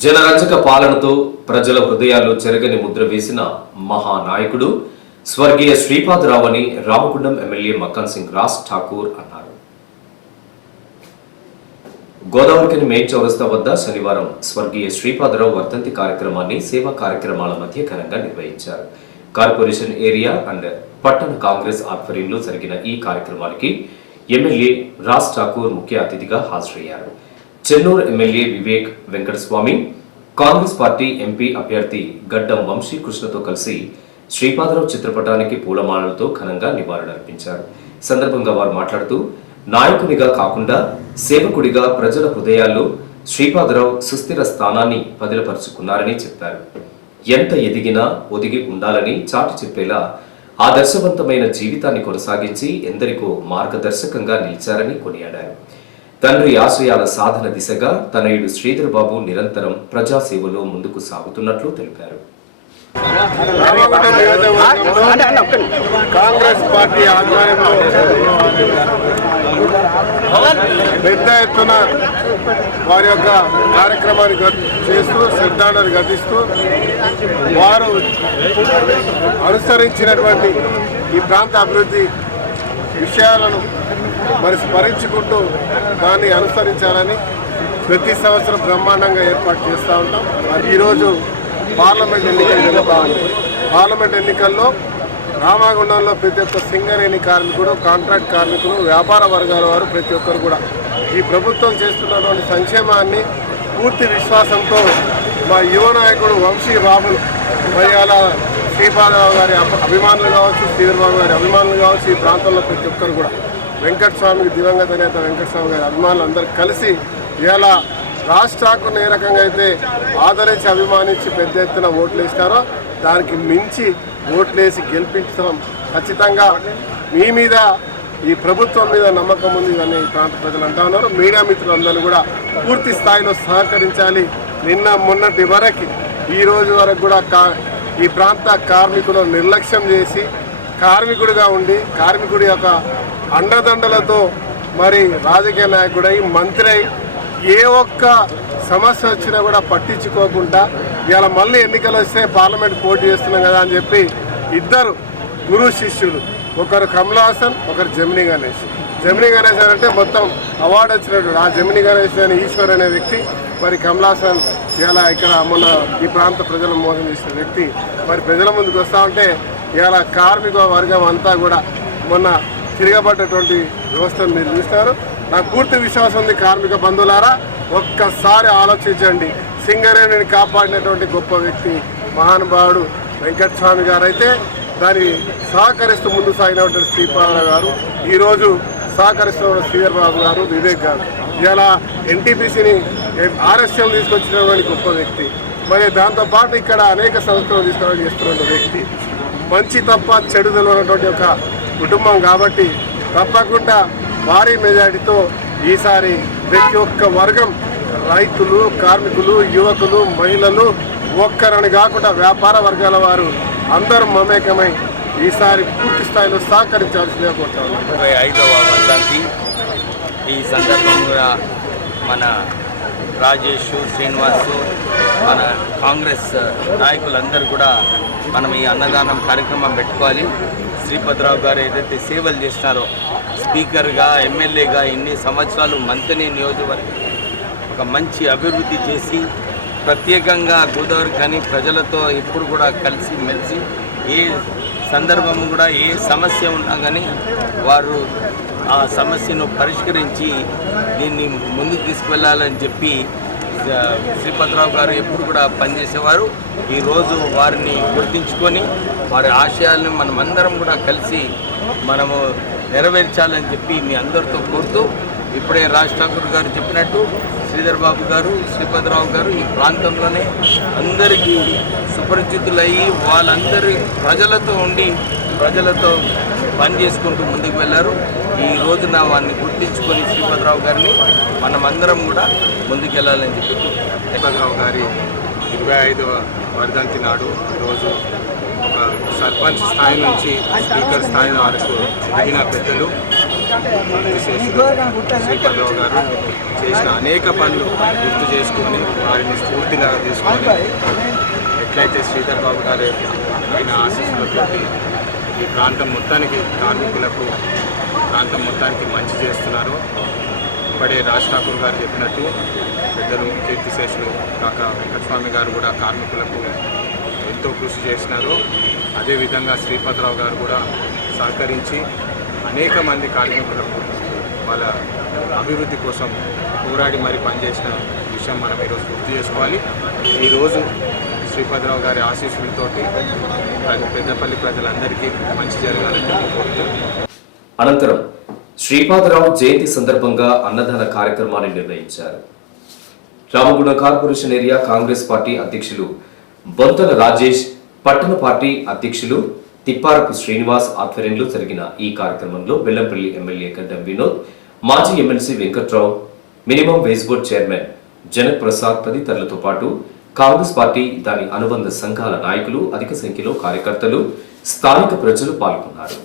జనరంజక పాలనతో ప్రజల హృదయాల్లో చెరగని ముద్ర వేసిన మహానాయకుడు స్వర్గీయ శ్రీపాదరావు అని రామగుండం ఎమ్మెల్యే మక్కన్ సింగ్ రాజ్ ఠాకూర్ అన్నారు. గోదావరికని మెయిన్ చౌరస్తా వద్ద శనివారం స్వర్గీయ శ్రీపాదరావు వర్ధంతి కార్యక్రమాన్ని సేవా కార్యక్రమాల మధ్య ఘనంగా నిర్వహించారు. కార్పొరేషన్ ఏరియా అండ్ పట్టణ కాంగ్రెస్ ఆధ్వర్యంలో జరిగిన ఈ కార్యక్రమానికి ఎమ్మెల్యే రాజ్ ఠాకూర్ ముఖ్య అతిథిగా హాజరయ్యారు. Chennur MLA Vivek Venkataswamy Congress party MP అభ్యర్థి గడ్డం వంశీ కృష్ణతో కలిసి శ్రీపాదరావు చిత్రపటానికి పూలమాలలతో ఘనంగా నివాళులర్పించారు. సందర్భంగా వారు మాట్లాడుతూ నాయకునిగా కాకుండా సేవకుడిగా ప్రజల హృదయాల్లో శ్రీపాదరావు సుస్థిర స్థానాన్ని పదిలపరుచుకున్నారని చెప్పారు. ఎంత ఎదిగినా ఒదిగి ఉండాలని చాటి చెప్పేలా ఆదర్శవంతమైన జీవితాన్ని కొనసాగించి ఎందరికో మార్గదర్శకంగా నిలిచారని కొనియాడారు. తండ్రి ఆశయాల సాధన దిశగా తనయుడు శ్రీధర్ బాబు నిరంతరం ప్రజాసేవలో ముందుకు సాగుతున్నట్లు తెలిపారు. కాంగ్రెస్ పార్టీ ఆధ్వర్యంలో పెద్ద ఎత్తున వారి యొక్క కార్యక్రమాన్ని చేస్తూ సిద్ధాంతాన్ని గతిస్తూ వారు అనుసరించినటువంటి ఈ ప్రాంత అభివృద్ధి విషయాలను మరి స్మరించుకుంటూ దాన్ని అనుసరించాలని ప్రతి సంవత్సరం బ్రహ్మాండంగా ఏర్పాటు చేస్తూ ఉంటాం. మరి ఈరోజు పార్లమెంట్ ఎన్నికలు జరుగుతూ పార్లమెంట్ ఎన్నికల్లో రామాగుండంలో ప్రతి ఒక్క సింగరేణి కార్మికుడు కాంట్రాక్ట్ కార్మికులు వ్యాపార వర్గాల వారు ప్రతి ఒక్కరు కూడా ఈ ప్రభుత్వం చేస్తున్నటువంటి సంక్షేమాన్ని పూర్తి విశ్వాసంతో మా యువ నాయకుడు వంశీ బాబు మరి అలా శ్రీపాదరావు గారి అభి- అభిమానులు కావచ్చు శ్రీధర్బాబు గారి అభిమానులు కావచ్చు ఈ ప్రాంతంలో ప్రతి ఒక్కరు కూడా వెంకటస్వామికి దివంగత నేత వెంకటస్వామి గారి అభిమానులు అందరూ కలిసి ఇలా రాష్ట్రాకును ఏ రకంగా అయితే ఆదరించి అభిమానించి పెద్ద ఎత్తున ఓట్లు వేస్తారో దానికి మించి ఓట్లేసి గెలిపించడం ఖచ్చితంగా మీ మీద ఈ ప్రభుత్వం మీద నమ్మకం ఉంది అని ప్రాంత ప్రజలు అంటా ఉన్నారు. మీడియా మిత్రులందరూ కూడా పూర్తి స్థాయిలో సహకరించాలి. నిన్న మొన్నటి వరకు ఈ రోజు వరకు కూడా కా ఈ ప్రాంత కార్మికులను నిర్లక్ష్యం చేసి కార్మికుడిగా ఉండి కార్మికుడి యొక్క అండదండలతో మరి రాజకీయ నాయకుడై మంత్రి అయి ఏ ఒక్క సమస్య వచ్చినా కూడా పట్టించుకోకుండా ఇలా మళ్ళీ ఎన్నికలు వస్తే పార్లమెంట్ పోటీ చేస్తున్నాం కదా అని చెప్పి ఇద్దరు గురు శిష్యులు. ఒకరు కమలాసన్ హాసన్ ఒకరు జమినీ గణేష్. జమినీ గణేష్ అని అంటే మొత్తం అవార్డు వచ్చినట్టు ఆ జమినీ గణేష్ అనే ఈశ్వర్ అనే వ్యక్తి మరి కమలాసన్ ఇలా ఇక్కడ మొన్న ఈ ప్రాంత ప్రజలను మోసం చేసిన వ్యక్తి. మరి ప్రజల ముందుకు వస్తా ఉంటే ఇలా కార్మిక వర్గం అంతా కూడా మొన్న తిరగబడ్డటువంటి వ్యవస్థను మీరు చూస్తారు. నాకు పూర్తి విశ్వాసం ఉంది కార్మిక బంధువులారా ఒక్కసారి ఆలోచించండి. సింగరేణిని కాపాడినటువంటి గొప్ప వ్యక్తి మహానుభావుడు వెంకటస్వామి గారు అయితే దాన్ని సహకరిస్తూ ముందు సాగినటువంటి శ్రీపాదరావు గారు ఈరోజు సహకరిస్తున్న శ్రీధర్ బాబు గారు వివేక్ గారు. ఇలా ఎన్టీపీసీని ఆర్ఎస్ఎం తీసుకొచ్చినటువంటి గొప్ప వ్యక్తి. మరి దాంతోపాటు ఇక్కడ అనేక సంస్థలు తీసుకురావడం చేస్తున్న వ్యక్తి. మంచి తప్ప చెడు తెలియనటువంటి ఒక కుటుంబం కాబట్టి తప్పకుండా భారీ మెజారిటీతో ఈసారి ప్రతి ఒక్క వర్గం రైతులు కార్మికులు యువకులు మహిళలు ఒక్కరని కాకుండా వ్యాపార వర్గాల వారు అందరూ మమేకమై ఈసారి పూర్తి స్థాయిలో సహకరించాల్సిందే కోరుతాను ముప్పై ఐదవ ఈ సందర్భంగా మన రాజేష్ శ్రీనివాసు మన కాంగ్రెస్ నాయకులందరూ కూడా మనం ఈ అన్నదానం కార్యక్రమం పెట్టుకోవాలి. శ్రీపతిరావు గారు ఏదైతే సేవలు చేసినారో స్పీకర్గా ఎమ్మెల్యేగా ఇన్ని సంవత్సరాలు మంతని నియోజకవర్గం ఒక మంచి అభివృద్ధి చేసి ప్రత్యేకంగా గోదావరి కానీ ప్రజలతో ఎప్పుడు కూడా కలిసి మెలిసి ఏ సందర్భం కూడా ఏ సమస్య ఉన్నా కానీ వారు ఆ సమస్యను పరిష్కరించి దీన్ని ముందుకు తీసుకువెళ్ళాలని చెప్పి శ్రీపతిరావు గారు ఎప్పుడు కూడా పనిచేసేవారు. ఈరోజు వారిని గుర్తించుకొని వారి ఆశయాలను మనమందరం కూడా కలిసి మనము నెరవేర్చాలని చెప్పి మీ అందరితో కోరుతూ ఇప్పుడే రాజ్ ఠాకూర్ గారు చెప్పినట్టు శ్రీధర్ బాబు గారు శ్రీపతిరావు గారు ఈ ప్రాంతంలోనే అందరికీ సుపరిచితులయ్యి వాళ్ళందరి ప్రజలతో ఉండి ప్రజలతో పని చేసుకుంటూ ముందుకు వెళ్ళారు. ఈ రోజున వారిని గుర్తించుకొని శ్రీపతిరావు గారిని మనమందరం కూడా ముందుకు వెళ్ళాలని చెప్పి శ్రీపతిరావు గారి ఇరవై ఐదవ వర్ధంతి నాడు ఈరోజు ఒక సర్పంచ్ స్థాయి నుంచి స్పీకర్ స్థాయి వరకు ఎదిగిన పెద్దలు శ్రీపతిరావు గారు చేసిన అనేక పనులు గుర్తు చేసుకొని వారిని స్ఫూర్తిలాగా తీసుకొని ఎట్లయితే శ్రీధర్ బాబు గారు ఆయన ఆశీస్సులతో ఈ ప్రాంతం మొత్తానికి కార్మికులకు ప్రాంతం మొత్తానికి మంచి చేస్తున్నారో. ఇప్పుడే రాజ్ ఠాకూర్ గారు చెప్పినట్టు పెద్దలు కీర్తిశేషులు కాక వెంకటస్వామి గారు కూడా కార్మికులకు ఎంతో కృషి చేసినారు. అదేవిధంగా శ్రీపతిరావు గారు కూడా సహకరించి అనేక మంది కార్మికులకు వాళ్ళ అభివృద్ధి కోసం పోరాడి మరి పనిచేసిన విషయం మనం ఈరోజు గుర్తు చేసుకోవాలి. ఈరోజు శ్రీపాదరావు గారి ఆశీస్సులతోటి పెద్దపల్లి ప్రజలందరికీ మంచి జరగాలని కోరుతూ అనంతరం శ్రీపాదరావు జయంతి సందర్భంగా అన్నదాన కార్యక్రమాన్ని నిర్వహించారు Ramagundam corporation area Congress party అధ్యక్షులు బొంతల రాజేష్ పట్టణ పార్టీ అధ్యక్షులు తిప్పారపు శ్రీనివాస్ ఆధ్వర్యంలో జరిగిన ఈ కార్యక్రమంలో బెల్లంపల్లి ఎమ్మెల్యే గడ్డం వినోద్ మాజీ MLC Venkatrao minimum wage board chairman Janak Prasad తదితరులతో పాటు కాంగ్రెస్ పార్టీ దాని అనుబంధ సంఘాల నాయకులు అధిక సంఖ్యలో కార్యకర్తలు స్థానిక ప్రజలు పాల్గొన్నారు.